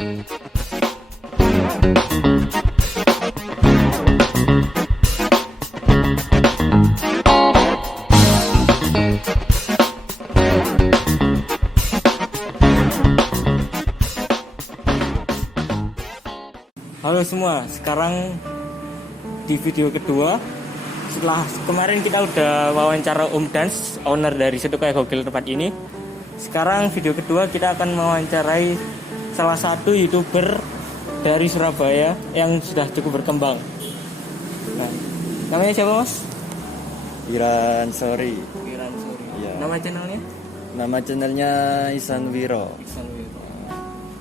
Halo semua, sekarang di video kedua. Setelah kemarin kita udah wawancara Om Dans, owner dari Setukai Gokil tempat ini. Sekarang video kedua kita akan mewawancarai salah satu YouTuber dari Surabaya yang sudah cukup berkembang. Nah, namanya siapa Mas? Iran Sorry. Iran Sorry. Iya. Nama channelnya? Nama channelnya Ihsan Wiro. Ihsan Wiro.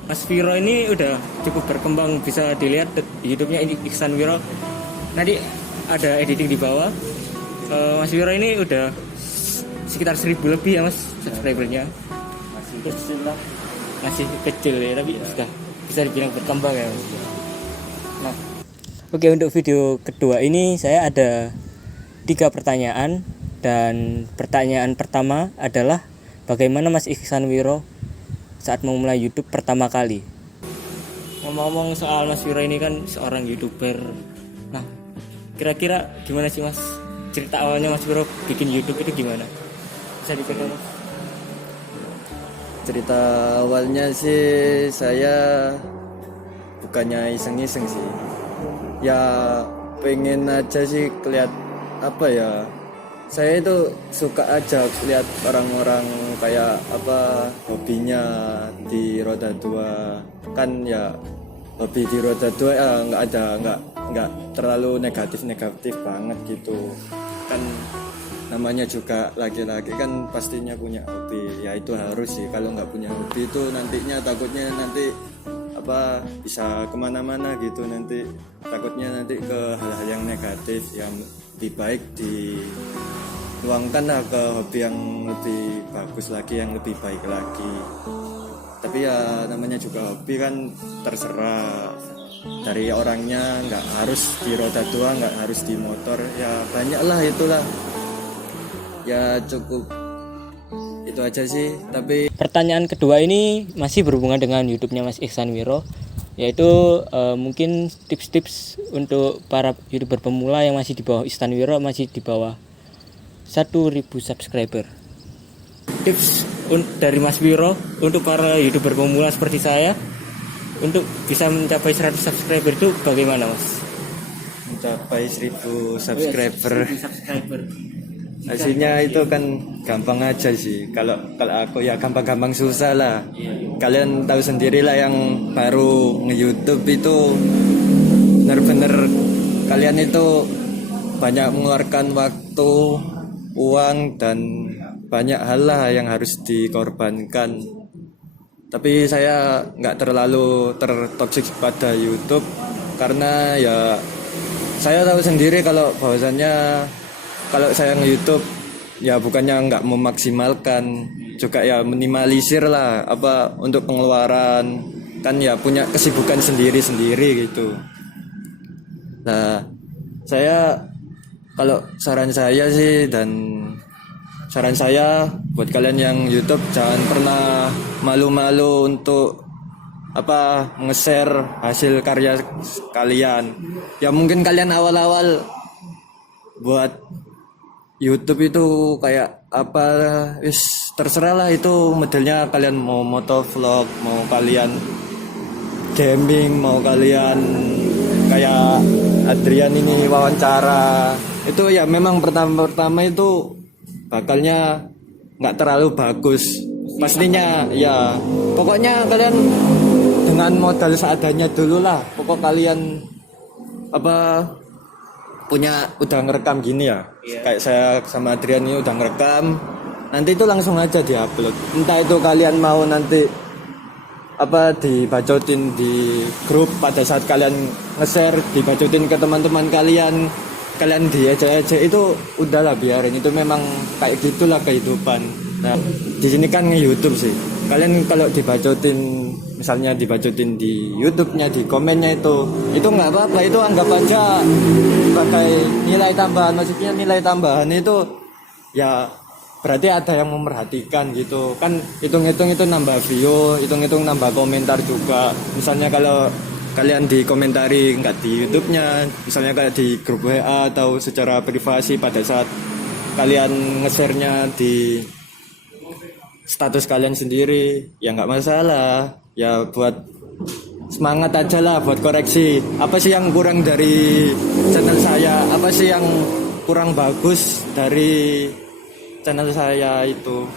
Mas Wiro ini udah cukup berkembang, bisa dilihat YouTube-nya Ihsan Wiro. Nanti ada editing di bawah. Mas Wiro ini udah sekitar 1000 lebih ya Mas subscribernya. Masih kecil lah. Masih kecil ya, tapi sudah bisa dibilang berkembang ya Mas. Nah, oke, untuk video kedua ini saya ada 3 pertanyaan. Dan pertanyaan pertama adalah bagaimana Mas Ihsan Wiro saat memulai YouTube pertama kali? Ngomong-ngomong soal Mas Wiro ini kan seorang YouTuber. Nah, kira-kira gimana sih Mas cerita awalnya Mas Wiro bikin YouTube itu gimana? Bisa diceritain Mas? Cerita awalnya sih saya bukannya iseng-iseng sih. Ya pengen aja sih kelihat apa ya. Saya itu suka aja lihat orang-orang kayak apa hobinya di roda 2. Kan ya hobi di roda 2 ya nggak terlalu negatif banget gitu. Kan namanya juga laki-laki kan pastinya punya hobi. Ya itu harus sih, kalau nggak punya hobi itu nantinya takutnya nanti apa bisa kemana-mana gitu, nanti takutnya nanti ke hal-hal yang negatif. Yang lebih baik diluangkan lah ke hobi yang lebih bagus lagi, yang lebih baik lagi. Tapi ya namanya juga hobi kan terserah dari orangnya, nggak harus di roda 2, nggak harus di motor, ya banyak lah itulah. Ya cukup itu aja sih. Tapi Pertanyaan kedua ini masih berhubungan dengan YouTube-nya Mas Ihsan Wiro, yaitu mungkin tips-tips untuk para YouTuber pemula yang masih di bawah Ihsan Wiro, masih di bawah 1000 subscriber. Tips dari Mas Wiro untuk para YouTuber pemula seperti saya untuk bisa mencapai 100 subscriber itu bagaimana Mas? mencapai 1000 subscriber. 1000 subscriber. Hasilnya itu kan gampang aja sih. Kalau aku ya gampang-gampang susah lah. Kalian tahu sendiri lah yang baru nge-YouTube itu benar-benar kalian itu banyak mengeluarkan waktu, uang, dan banyak hal lah yang harus dikorbankan. Tapi saya nggak terlalu tertoksik pada YouTube karena ya saya tahu sendiri kalau bahwasannya kalau saya nge-YouTube ya bukannya nggak memaksimalkan, juga ya minimalisir lah apa untuk pengeluaran, kan ya punya kesibukan sendiri-sendiri gitu. Nah, saya kalau saran saya sih, dan saran saya buat kalian yang YouTube, jangan pernah malu-malu untuk apa nge-share hasil karya kalian. Ya mungkin kalian awal-awal buat YouTube itu kayak apa, terserah lah itu modelnya, kalian mau motovlog, mau kalian gaming, mau kalian kayak Adrian ini wawancara. Itu ya memang pertama-pertama itu bakalnya nggak terlalu bagus pastinya ya. Pokoknya kalian dengan modal seadanya dulu lah. Pokok kalian apa udah ngerekam gini ya, kayak saya sama Adrian ini udah ngerekam, nanti itu langsung aja diupload. Entah itu kalian mau nanti apa dibacotin di grup pada saat kalian nge-share, dibacotin ke teman-teman kalian diejek-ejek, itu udahlah biarin, itu memang kayak gitulah kehidupan. Nah, di sini kan nge-YouTube sih. Kalian kalau dibacotin, misalnya dibacotin di YouTube-nya, di komennya itu nggak apa-apa, itu anggap aja sebagai nilai tambahan. Maksudnya nilai tambahan itu ya berarti ada yang memerhatikan gitu kan, hitung-hitung itu nambah view, hitung-hitung nambah komentar juga. Misalnya kalau kalian dikomentari nggak di YouTube-nya, misalnya kayak di grup WA atau secara privasi pada saat kalian nge-share-nya di status kalian sendiri, ya nggak masalah, ya buat semangat aja lah, buat koreksi apa sih yang kurang dari channel saya, apa sih yang kurang bagus dari channel saya itu.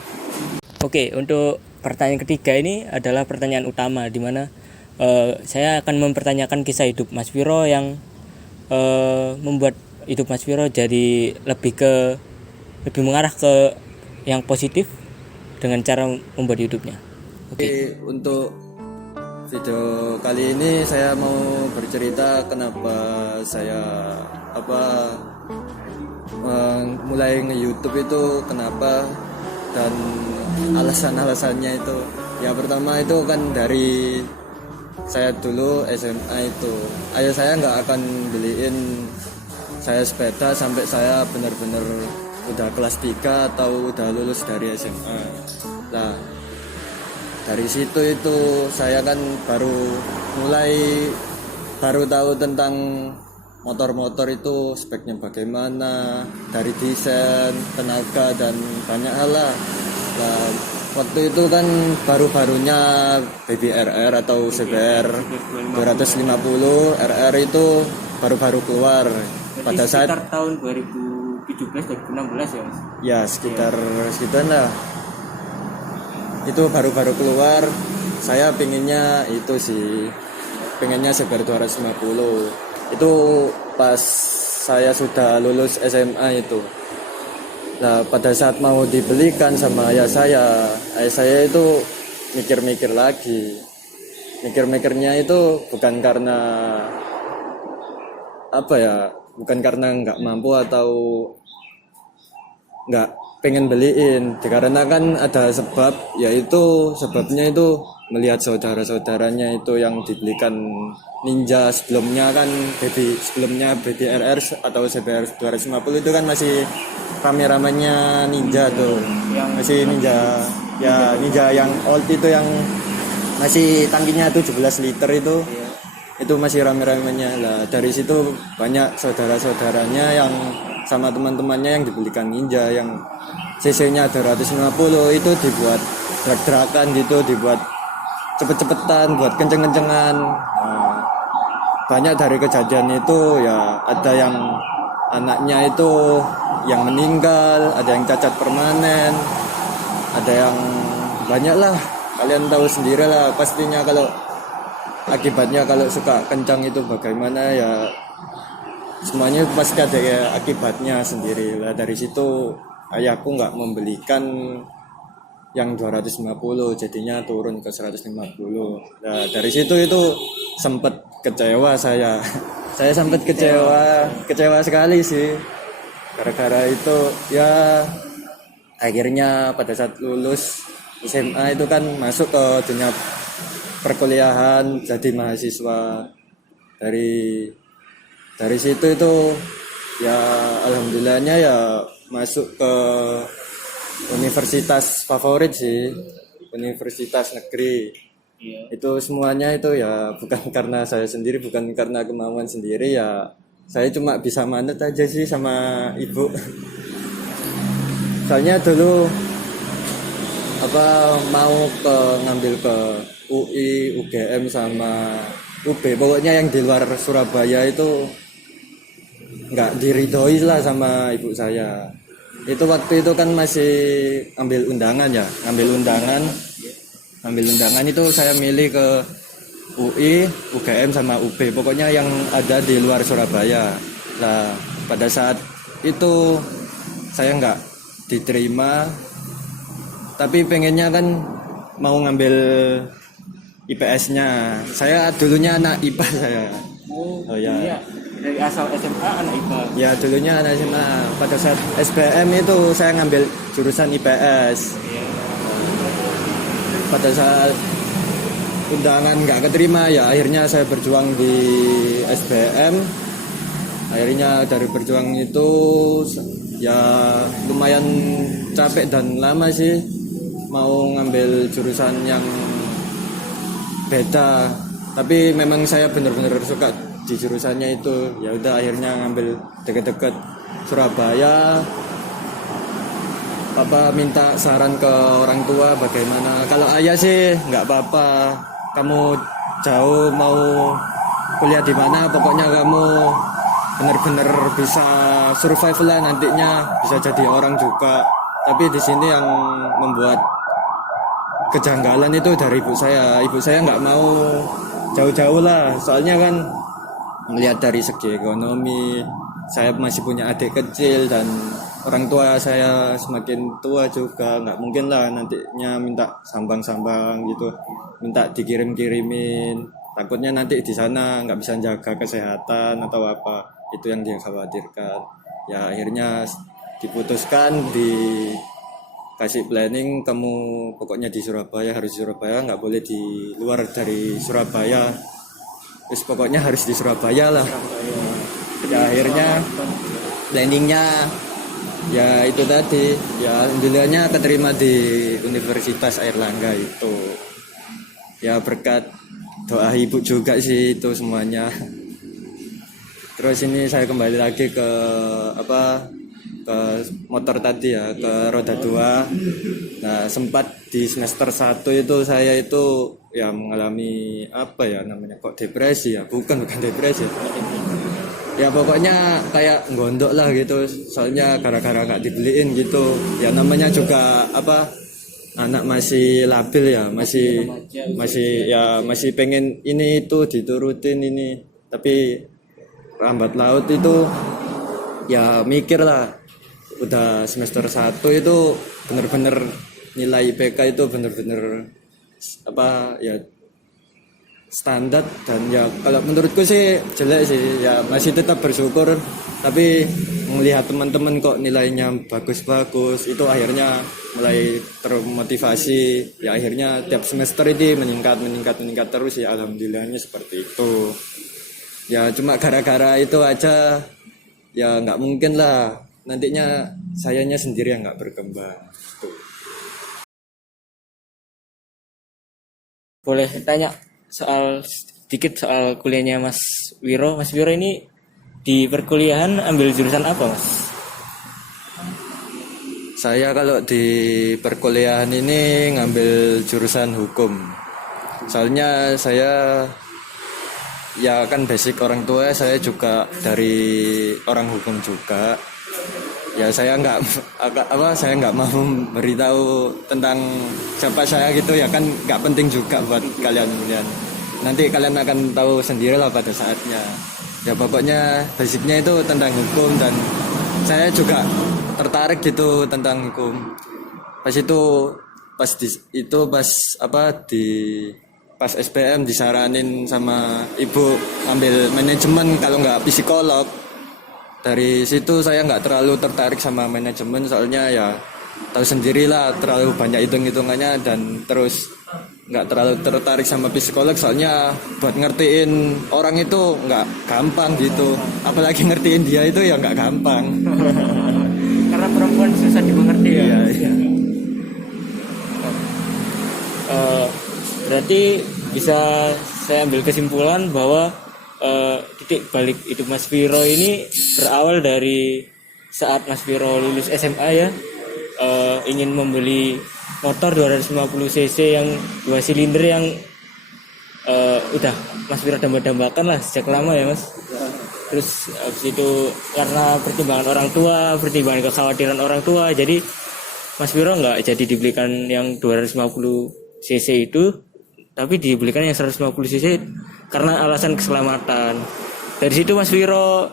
Oke, untuk pertanyaan ketiga ini adalah pertanyaan utama, di mana saya akan mempertanyakan kisah hidup Mas Viro yang membuat hidup Mas Viro jadi lebih mengarah ke yang positif dengan cara membuat hidupnya. Oke, untuk video kali ini saya mau bercerita kenapa saya mulai nge-YouTube itu kenapa, dan alasan-alasannya itu. Ya pertama itu kan dari saya dulu SMA itu ayah saya nggak akan beliin saya sepeda sampai saya benar-benar udah kelas 3 atau udah lulus dari SMA. Nah dari situ itu saya kan baru tahu tentang motor-motor itu speknya bagaimana, dari desain, tenaga, dan banyak hal lah. Nah, waktu itu kan baru-barunya Baby RR atau CBR 250 RR itu baru-baru keluar. Pada saat sekitar tahun 2017-2016 ya Mas? Ya sekitar lah. Itu baru-baru keluar, saya pengennya CBR 250. Itu pas saya sudah lulus SMA itu. Nah pada saat mau dibelikan sama ayah saya itu mikir-mikir lagi. Mikirnya itu bukan karena bukan karena nggak mampu atau nggak pengen beliin, dikarenakan ada sebab, yaitu sebabnya itu melihat saudara-saudaranya itu yang dibelikan Ninja sebelumnya Baby RR atau CBR 250 itu kan masih rame-ramenya Ninja tuh, masih Ninja yang old itu, yang masih tangkinya 17 liter itu masih rame-ramenya lah. Dari situ banyak saudara-saudaranya yang sama teman-temannya yang dibelikan Ninja yang cc-nya 250 itu dibuat drag-dragan gitu, dibuat cepet-cepetan, buat kenceng-kencengan. Banyak dari kejadian itu ya, ada yang anaknya itu yang meninggal, ada yang cacat permanen, ada yang banyak lah, kalian tahu sendiri lah pastinya kalau akibatnya kalau suka kencang itu bagaimana ya, semuanya pasti ada ya akibatnya sendiri lah. Dari situ ayahku nggak membelikan yang 250, jadinya turun ke 150. Nah dari situ itu sempat kecewa saya sempat kecewa sekali sih, gara-gara itu ya. Akhirnya pada saat lulus SMA itu kan masuk ke dunia perkuliahan, jadi mahasiswa. Dari situ itu ya alhamdulillahnya ya masuk ke universitas favorit sih, universitas negeri. Itu semuanya itu ya bukan karena saya sendiri, bukan karena kemauan sendiri, ya saya cuma bisa manut aja sih sama ibu. Soalnya dulu mau ngambil ke UI, UGM sama UB, pokoknya yang di luar Surabaya itu nggak diridhoi lah sama ibu saya. Itu waktu itu kan masih ambil undangan itu saya milih ke UI, UGM sama UB, pokoknya yang ada di luar Surabaya. Nah pada saat itu saya nggak diterima, tapi pengennya kan mau ngambil IPS-nya. Saya dulunya anak IPA saya. Oh ya. Dari asal SMA anak IPA. Ya dulunya anak SMA. Pada saat SBM itu saya ngambil jurusan IPS. Pada saat undangan nggak keterima, ya akhirnya saya berjuang di SBM. Akhirnya dari berjuang itu ya lumayan capek dan lama sih mau ngambil jurusan yang beda, tapi memang saya benar-benar suka di jurusannya itu. Ya udah akhirnya ngambil deket-deket Surabaya. Minta saran ke orang tua bagaimana. Kalau ayah sih nggak apa-apa, kamu jauh mau kuliah di mana, pokoknya kamu benar-benar bisa survive lah nantinya, bisa jadi orang juga. Tapi di sini yang membuat kejanggalan itu dari ibu saya. Ibu saya nggak mau jauh-jauh lah, soalnya kan melihat dari segi ekonomi, saya masih punya adik kecil dan orang tua saya semakin tua juga, nggak mungkin lah nantinya minta sambang-sambang gitu, minta dikirim-kirimin, takutnya nanti di sana nggak bisa jaga kesehatan atau apa, itu yang dia khawatirkan. Ya akhirnya diputuskan, dikasih planning, kamu pokoknya di Surabaya, harus di Surabaya, nggak boleh di luar dari Surabaya, terus pokoknya harus di Surabaya lah. Ya akhirnya planningnya ya itu tadi, ya alhamdulillahnya keterima di Universitas Airlangga itu. Ya berkat doa ibu juga sih itu semuanya. Terus ini saya kembali lagi ke ke motor tadi ya, ke roda 2. Nah, sempat di semester 1 itu saya itu ya mengalami kok depresi ya, bukan depresi. Ya pokoknya kayak gondok lah gitu, soalnya gara-gara gak dibeliin gitu. Ya namanya juga anak masih labil ya, masih pengen ini itu diturutin ini, tapi lambat laut itu ya mikir lah. Udah semester 1 itu bener-bener nilai IPK itu bener-bener standar, dan ya kalau menurutku sih jelek sih. Ya masih tetap bersyukur, tapi melihat teman-teman kok nilainya bagus-bagus, itu akhirnya mulai termotivasi. Ya akhirnya tiap semester ini meningkat terus, ya alhamdulillahnya seperti itu. Ya cuma gara-gara itu aja ya nggak mungkin lah nantinya sayanya sendiri yang nggak berkembang tuh. Boleh tanya sedikit soal kuliahnya Mas Wiro. Mas Wiro ini di perkuliahan ambil jurusan apa, Mas? Saya kalau di perkuliahan ini ngambil jurusan hukum. Soalnya saya ya kan basic orang tua saya juga dari orang hukum juga. Ya saya nggak mau beritahu tentang siapa saya gitu ya, kan nggak penting juga buat kalian. Nanti kalian akan tahu sendiri lah pada saatnya. Ya pokoknya basicnya itu tentang hukum, dan saya juga tertarik gitu tentang hukum. Pas SPM disaranin sama ibu ambil manajemen kalau nggak psikolog. Dari situ saya nggak terlalu tertarik sama manajemen, soalnya ya tahu sendirilah terlalu banyak hitung-hitungannya, dan terus nggak terlalu tertarik sama psikolog, soalnya buat ngertiin orang itu nggak gampang gitu, apalagi ngertiin dia itu ya nggak gampang. Karena perempuan susah dimengerti ya. Iya. Berarti bisa saya ambil kesimpulan bahwa titik balik hidup Mas Wiro ini berawal dari saat Mas Wiro lulus SMA ya, ingin membeli motor 250 cc yang 2 silinder yang udah Mas Wiro dambakan lah sejak lama ya Mas. Terus habis itu karena pertimbangan orang tua, pertimbangan kekhawatiran orang tua, jadi Mas Wiro nggak jadi dibelikan yang 250 cc itu, tapi dibelikan yang 150 cc karena alasan keselamatan. Dari situ Mas Wiro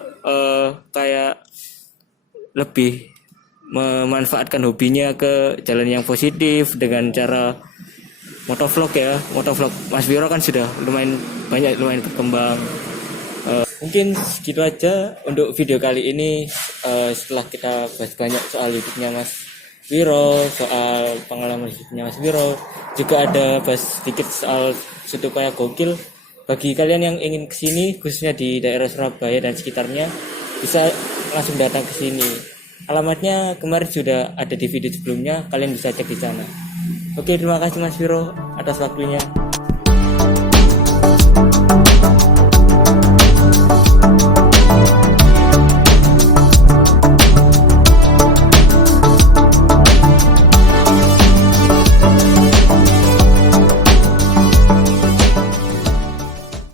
kayak lebih memanfaatkan hobinya ke jalan yang positif dengan cara motovlog ya. Motovlog Mas Wiro kan sudah lumayan berkembang. Mungkin segitu aja untuk video kali ini. Setelah kita bahas banyak soal hidupnya Mas Wiro, soal pengalaman hidupnya Mas Wiro, juga ada bahas sedikit soal Situpaya Gokil. Bagi kalian yang ingin kesini, khususnya di daerah Surabaya dan sekitarnya, bisa langsung datang ke sini. Alamatnya kemarin sudah ada di video sebelumnya, kalian bisa cek di sana. Oke, terima kasih Mas Viro atas waktunya.